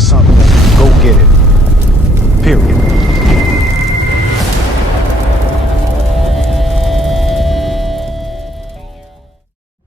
want something, go get it. Period.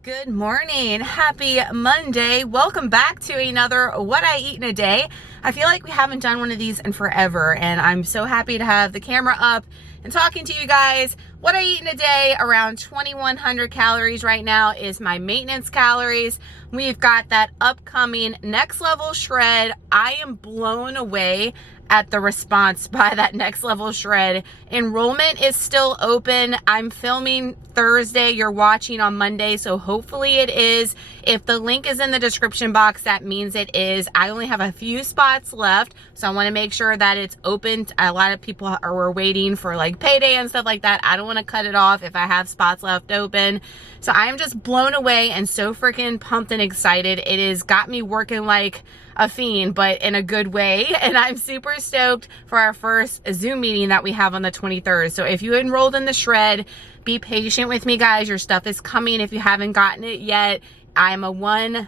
Good morning. Happy Monday. Welcome back to another What I Eat in a Day. I feel like we haven't done one of these in forever, and I'm so happy to have the camera up and talking to you guys. What I eat in a day, around 2,100 calories right now is my maintenance calories. We've got that upcoming next level shred. I am blown away at the response by that next level shred. Enrollment is still open. I'm filming Thursday. You're watching on Monday, so hopefully it is. If the link is in the description box, that means it is. I only have a few spots left, so I want to make sure that it's open. A lot of people are waiting for like payday and stuff like that. I don't want to cut it off if I have spots left open. So I am just blown away and so freaking pumped and excited. It has got me working like a fiend, but in a good way, and I'm super stoked for our first Zoom meeting that we have on the 23rd. So if you enrolled in the shred, be patient with me, guys. Your stuff is coming if you haven't gotten it yet. I'm a one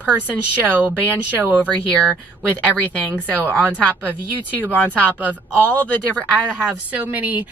person show, band show over here with everything. So on top of YouTube, on top of all the different, I have so many,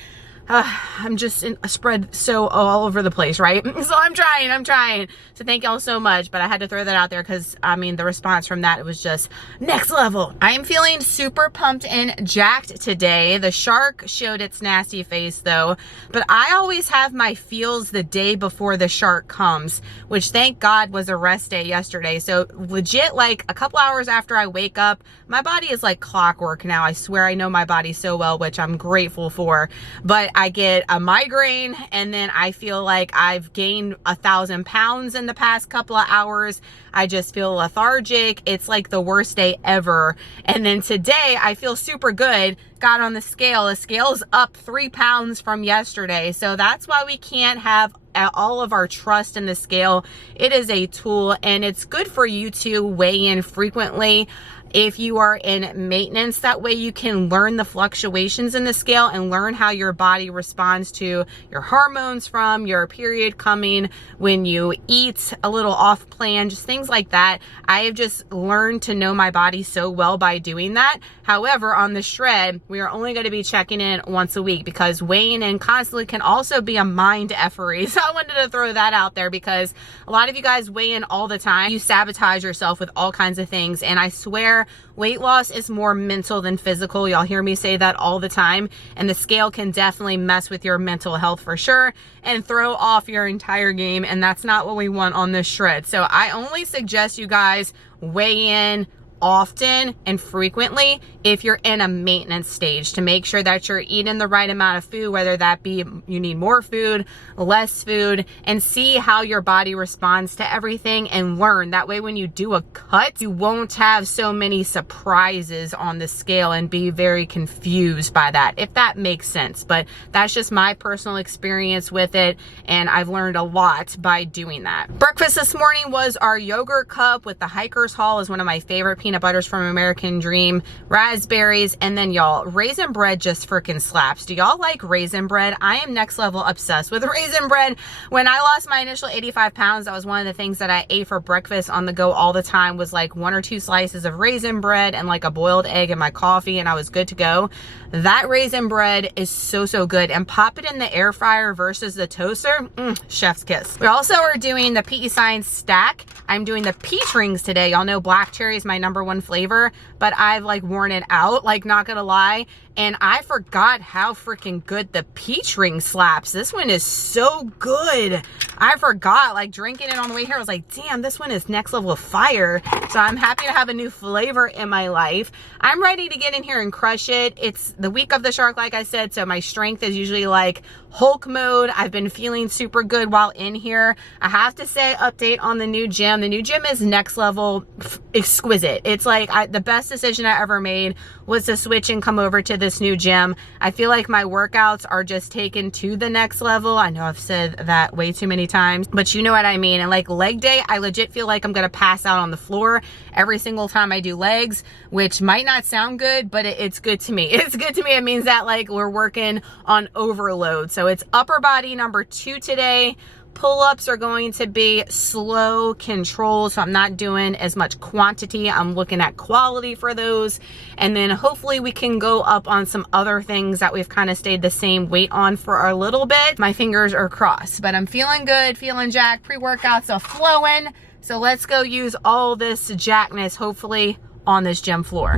I'm just spread so all over the place, right? So I'm trying. So thank y'all so much, but I had to throw that out there because, I mean, the response from that, it was just next level. I am feeling super pumped and jacked today. The shark showed its nasty face though, but I always have my feels the day before the shark comes, which thank God was a rest day yesterday. So legit, like a couple hours after I wake up, my body is like clockwork now. I swear I know my body so well, which I'm grateful for, but I get a migraine and then I feel like I've gained 1,000 pounds in the past couple of hours. I just feel lethargic. It's like the worst day ever. And then today I feel super good. Got on the scale. The scale's up 3 pounds from yesterday. So that's why we can't have all of our trust in the scale. It is a tool and it's good for you to weigh in frequently. If you are in maintenance, that way you can learn the fluctuations in the scale and learn how your body responds to your hormones from your period coming, when you eat a little off plan, just things like that. I have just learned to know my body so well by doing that. However, on the shred, we are only going to be checking in once a week because weighing in constantly can also be a mind effery. So I wanted to throw that out there because a lot of you guys weigh in all the time. You sabotage yourself with all kinds of things. And I swear, weight loss is more mental than physical. Y'all hear me say that all the time. And the scale can definitely mess with your mental health for sure and throw off your entire game. And that's not what we want on this shred. So I only suggest you guys weigh in often and frequently if you're in a maintenance stage, to make sure that you're eating the right amount of food, whether that be you need more food, less food, and see how your body responds to everything and learn. That way when you do a cut, you won't have so many surprises on the scale and be very confused by that, if that makes sense. But that's just my personal experience with it, and I've learned a lot by doing that. Breakfast this morning was our yogurt cup with the Hiker's Haul, is one of my favorite peanut butters from American Dream, raspberries, and then y'all, raisin bread just freaking slaps. Do y'all like raisin bread? I am next level obsessed with raisin bread. When I lost my initial 85 pounds, that was one of the things that I ate for breakfast on the go all the time, was like 1 or 2 slices of raisin bread and like a boiled egg in my coffee, and I was good to go. That raisin bread is so good. And pop it in the air fryer versus the toaster, chef's kiss. We also are doing the PEScience stack. I'm doing the peach rings today. Y'all know black cherry is my #1 flavor, but I've like worn it out, like not gonna lie. And I forgot how freaking good the peach ring slaps. This one is so good. I forgot, like drinking it on the way here, I was like, damn, this one is next level of fire. So I'm happy to have a new flavor in my life. I'm ready to get in here and crush it. It's the week of the shark, like I said, so my strength is usually like Hulk mode. I've been feeling super good while in here. I have to say, update on the new gym. The new gym is next level exquisite. It's like the best decision I ever made was to switch and come over to this new gym. I feel like my workouts are just taken to the next level. I know I've said that way too many times, but you know what I mean. And like leg day, I legit feel like I'm gonna pass out on the floor every single time I do legs, which might not sound good, but it's good to me. It's good to me. It means that like we're working on overload. So it's upper body #2 today, pull-ups are going to be slow control, so I'm not doing as much quantity. I'm looking at quality for those. And then hopefully we can go up on some other things that we've kind of stayed the same weight on for a little bit. My fingers are crossed, but I'm feeling good, feeling jacked. Pre-workouts are flowing. So let's go use all this jackness, hopefully, on this gym floor.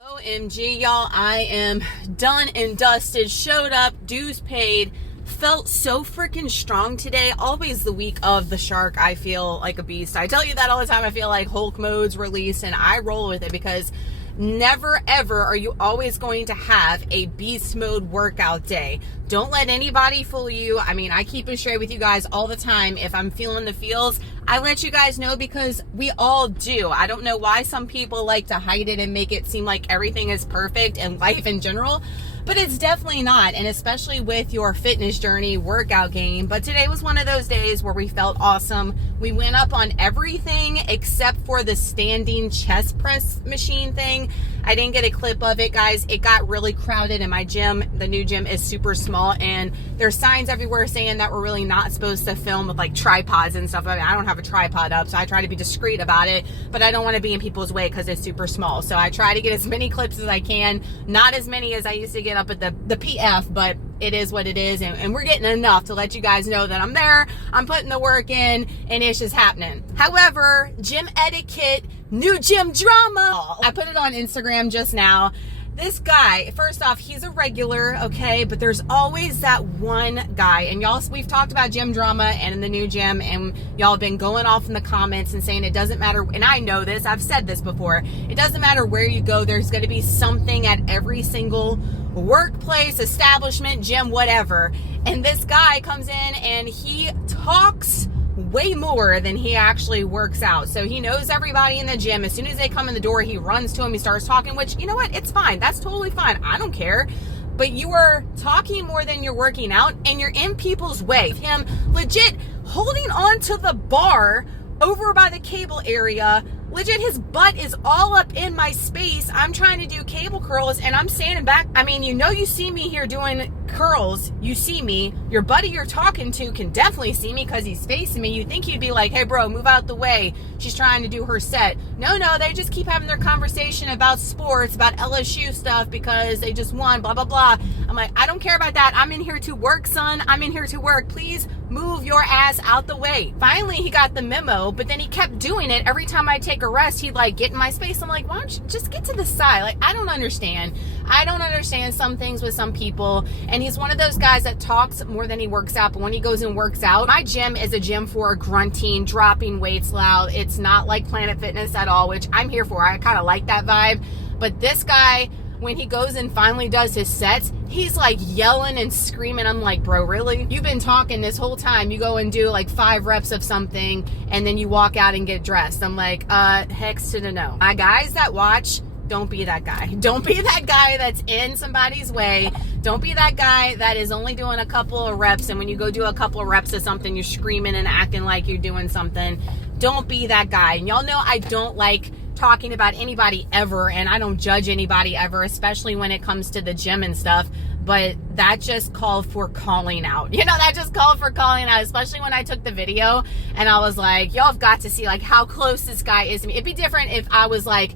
OMG, y'all, I am done and dusted, showed up, dues paid, felt so freaking strong today. Always the week of the shark, I feel like a beast. I tell you that all the time. I feel like Hulk mode's released, and I roll with it because never ever are you always going to have a beast mode workout day. Don't let anybody fool you. I mean, I keep it straight with you guys all the time. If I'm feeling the feels, I let you guys know because we all do. I don't know why some people like to hide it and make it seem like everything is perfect in life in general, but it's definitely not, and especially with your fitness journey workout game. But today was one of those days where we felt awesome. We went up on everything except for the standing chest press machine thing. I didn't get a clip of it, guys. It got really crowded in my gym. The new gym is super small, and there's signs everywhere saying that we're really not supposed to film with like tripods and stuff. I mean, I don't have a tripod up, so I try to be discreet about it, but I don't want to be in people's way because it's super small. So I try to get as many clips as I can. Not as many as I used to get up at the PF, but it is what it is, and we're getting enough to let you guys know that I'm there, I'm putting the work in, and it's just happening. However, gym etiquette, new gym drama. I put it on Instagram just now. This guy, first off, he's a regular, okay, but there's always that one guy, and y'all, we've talked about gym drama and in the new gym, and y'all have been going off in the comments and saying it doesn't matter, and I know this, I've said this before, it doesn't matter where you go, there's going to be something at every single workplace, establishment, gym, whatever. And this guy comes in and he talks way more than he actually works out. So he knows everybody in the gym. As soon as they come in the door, he runs to him, he starts talking, which, you know what, it's fine, that's totally fine, I don't care. But you are talking more than you're working out, and you're in people's way. Him legit holding on to the bar over by the cable area. Legit, his butt is all up in my space. I'm trying to do cable curls and I'm standing back. I mean, you know, you see me here doing curls. You see me. Your buddy you're talking to can definitely see me because he's facing me. You think he'd be like, hey, bro, move out the way. She's trying to do her set. No, they just keep having their conversation about sports, about LSU stuff because they just won, blah, blah, blah. I'm like, I don't care about that. I'm in here to work, son. I'm in here to work. Please move your ass out the way. Finally, he got the memo, but then he kept doing it. Every time I take a rest, he'd like get in my space. I'm like, why don't you just get to the side? Like, I don't understand. I don't understand some things with some people. And he's one of those guys that talks more than he works out. But when he goes and works out, my gym is a gym for grunting, dropping weights loud. It's not like Planet Fitness at all, which I'm here for. I kind of like that vibe. But this guy, when he goes and finally does his sets, he's like yelling and screaming. I'm like, bro, really? You've been talking this whole time. You go and do like 5 reps of something and then you walk out and get dressed. I'm like, hex to the no. My guys that watch don't be that guy. Don't be that guy that's in somebody's way. Don't be that guy that is only doing a couple of reps, and when you go do a couple of reps of something, you're screaming and acting like you're doing something. Don't be that guy. And y'all know I don't like talking about anybody ever, and I don't judge anybody ever, especially when it comes to the gym and stuff. But that just called for calling out. You know, that just called for calling out, especially when I took the video and I was like, y'all have got to see like how close this guy is to me. It'd be different if I was like,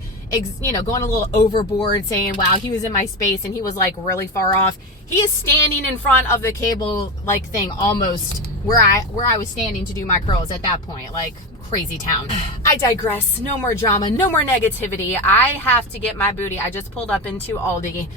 you know, going a little overboard saying, wow, he was in my space and he was like really far off. He is standing in front of the cable like thing almost where I was standing to do my curls at that point. Like, crazy town. I digress. No more drama, no more negativity. I have to get my booty. I just pulled up into Aldi.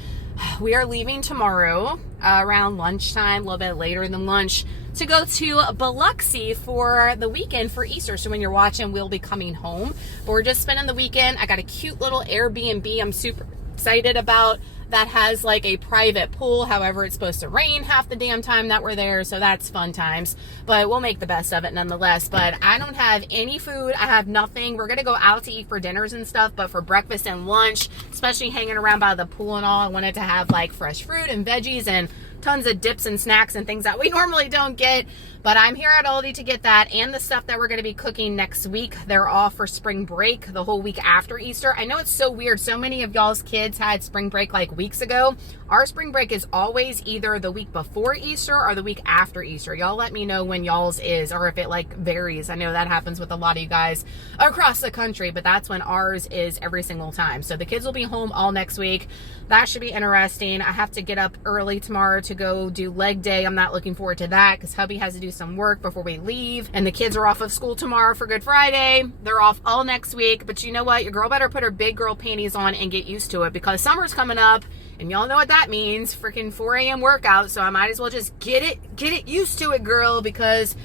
We are leaving tomorrow around lunchtime, a little bit later than lunch, to go to Biloxi for the weekend for Easter. So when you're watching, we'll be coming home. But we're just spending the weekend. I got a cute little Airbnb I'm super excited about that has like a private pool. However, it's supposed to rain half the damn time that we're there, so that's fun times. But we'll make the best of it nonetheless. But I don't have any food. I have nothing. We're gonna go out to eat for dinners and stuff, but for breakfast and lunch, especially hanging around by the pool and all, I wanted to have like fresh fruit and veggies and tons of dips and snacks and things that we normally don't get. But I'm here at Aldi to get that and the stuff that we're going to be cooking next week. They're off for spring break the whole week after Easter. I know it's so weird. So many of y'all's kids had spring break like weeks ago. Our spring break is always either the week before Easter or the week after Easter. Y'all let me know when y'all's is, or if it like varies. I know that happens with a lot of you guys across the country, but that's when ours is every single time. So the kids will be home all next week. That should be interesting. I have to get up early tomorrow to go do leg day. I'm not looking forward to that because hubby has to do some work before we leave, and the kids are off of school tomorrow for Good Friday. They're off all next week. But you know what? Your girl better put her big girl panties on and get used to it, because summer's coming up and y'all know what that means. Freaking 4 a.m. workout. So I might as well just get it used to it, girl, because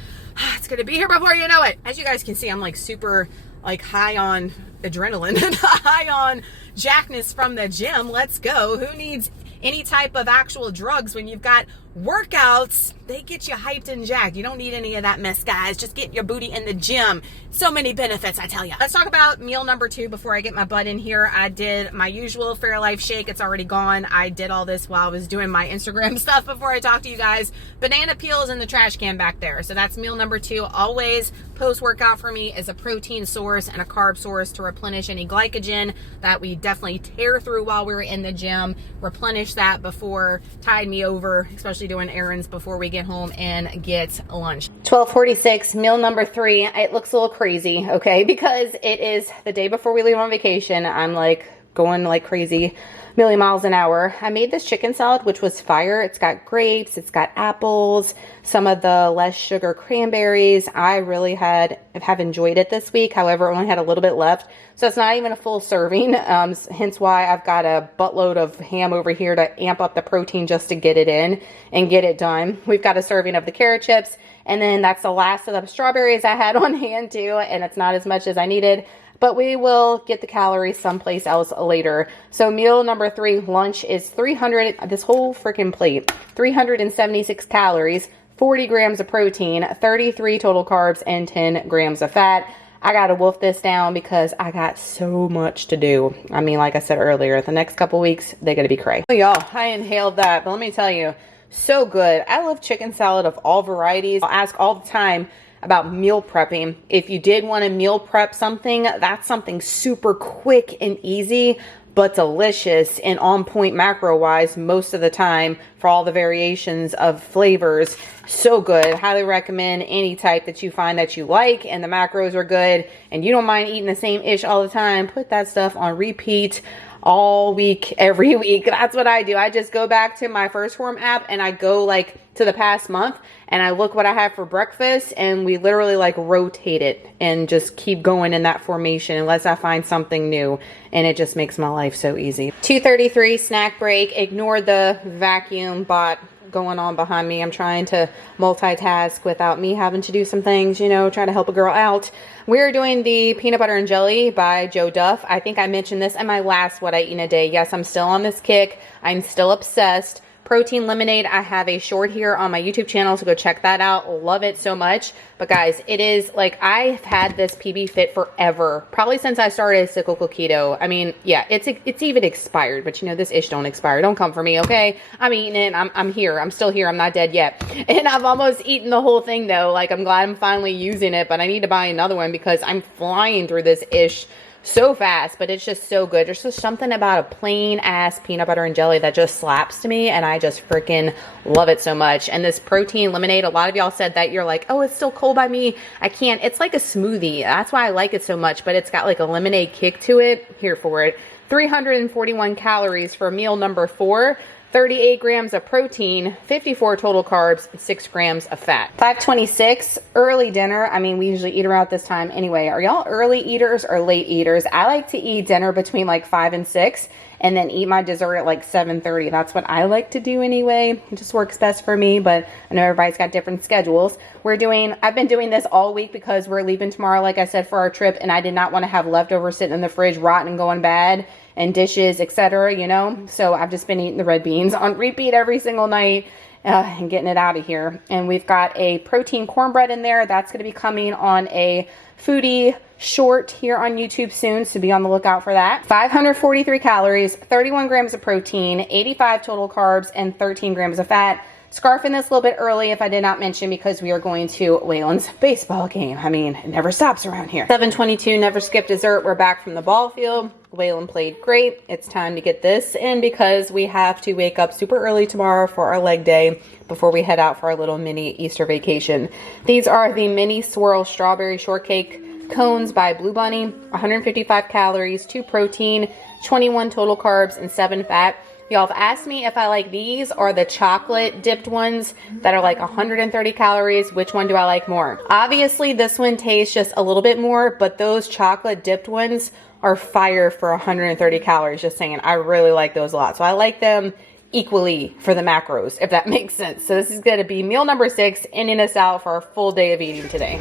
it's gonna be here before you know it. As you guys can see, I'm like super like high on adrenaline and high on jackness from the gym. Let's go. Who needs any type of actual drugs when you've got workouts? They get you hyped and jacked. You don't need any of that mess, guys. Just get your booty in the gym. So many benefits, I tell you. Let's talk about meal number 2 before I get my butt in here. I did my usual Fairlife shake. It's already gone. I did all this while I was doing my Instagram stuff before I talked to you guys. Banana peels in the trash can back there. So that's meal number 2. Always post-workout for me is a protein source and a carb source to replenish any glycogen that we definitely tear through while we were in the gym. Replenish that before tide me over, especially doing errands before we get home and get lunch. 12:46, meal number 3. It looks a little crazy, okay, because it is the day before we leave on vacation. I'm like going like crazy, million miles an hour. I made this chicken salad, which was fire. It's got grapes, it's got apples, some of the less sugar cranberries. I really have enjoyed it this week. However, I only had a little bit left, so it's not even a full serving. Hence why I've got a buttload of ham over here to amp up the protein just to get it in and get it done. We've got a serving of the carrot chips, and then that's the last of the strawberries I had on hand too, and it's not as much as I needed, but we will get the calories someplace else later. So meal number 3, lunch, is 300, this whole freaking plate, 376 calories, 40 grams of protein, 33 total carbs, and 10 grams of fat. I gotta wolf this down because I got so much to do. I mean, like I said earlier, the next couple weeks, they're gonna be cray. Y'all, I inhaled that, but let me tell you, so good. I love chicken salad of all varieties. I'll ask all the time about meal prepping. If you did want to meal prep something, that's something super quick and easy, but delicious and on point macro wise most of the time for all the variations of flavors. So good. Highly recommend any type that you find that you like and the macros are good and you don't mind eating the same ish all the time. Put that stuff on repeat all week, every week. That's what I do. I just go back to my First Form app and I go like to the past month and I look what I have for breakfast and we literally like rotate it and just keep going in that formation unless I find something new, and it just makes my life so easy. 2:33 snack break. Ignore the vacuum bot going on behind me. I'm trying to multitask without me having to do some things, you know, trying to help a girl out. We're doing the peanut butter and jelly by Joe Duff. I think I mentioned this in my last What I Eat in a Day. Yes, I'm still on this kick. I'm still obsessed. protein lemonade. I have a short here on my YouTube channel, so go check that out. Love it so much. But guys, it is like, I've had this PB Fit forever, probably since I started cyclical keto. I mean, yeah, it's even expired, but you know, this ish don't expire. Don't come for me, okay? I'm eating it. I'm here. I'm still here. I'm not dead yet. And I've almost eaten the whole thing though. Like, I'm glad I'm finally using it, but I need to buy another one because I'm flying through this ish so fast, but it's just so good. There's just something about a plain ass peanut butter and jelly that just slaps to me, and I just freaking love it so much. And this protein lemonade, a lot of y'all said that you're like, oh, it's still cold by me. I can't. It's like a smoothie. That's why I like it so much, but it's got like a lemonade kick to it. Here for it. 341 calories for meal number 4. 38 grams of protein, 54 total carbs, 6 grams of fat. 5:26, early dinner. I mean, we usually eat around this time anyway. Are y'all early eaters or late eaters? I like to eat dinner between like 5 and 6 and then eat my dessert at like 7:30. That's what I like to do anyway. It just works best for me, but I know everybody's got different schedules. I've been doing this all week because we're leaving tomorrow, like I said, for our trip, and I did not want to have leftovers sitting in the fridge, rotten and going bad, and dishes, etc., you know? So I've just been eating the red beans on repeat every single night and getting it out of here. And we've got a protein cornbread in there. That's going to be coming on a foodie short here on YouTube soon, so be on the lookout for that. 543 calories, 31 grams of protein, 85 total carbs, and 13 grams of fat. Scarfing this a little bit early, if I did not mention, because we are going to Waylon's baseball game. I mean, it never stops around here. 7:22, never skip dessert. We're back from the ball field. Waylon played great. It's time to get this in because we have to wake up super early tomorrow for our leg day before we head out for our little mini Easter vacation. These are the mini swirl strawberry shortcake cones by Blue Bunny. 155 calories, 2 protein, 21 total carbs, and 7 fat. Y'all have asked me if I like these or the chocolate dipped ones that are like 130 calories. Which one do I like more? Obviously, this one tastes just a little bit more, but those chocolate dipped ones are fire for 130 calories. Just saying, I really like those a lot. So I like them equally for the macros, if that makes sense. So this is going to be meal number 6, ending us out for our full day of eating today.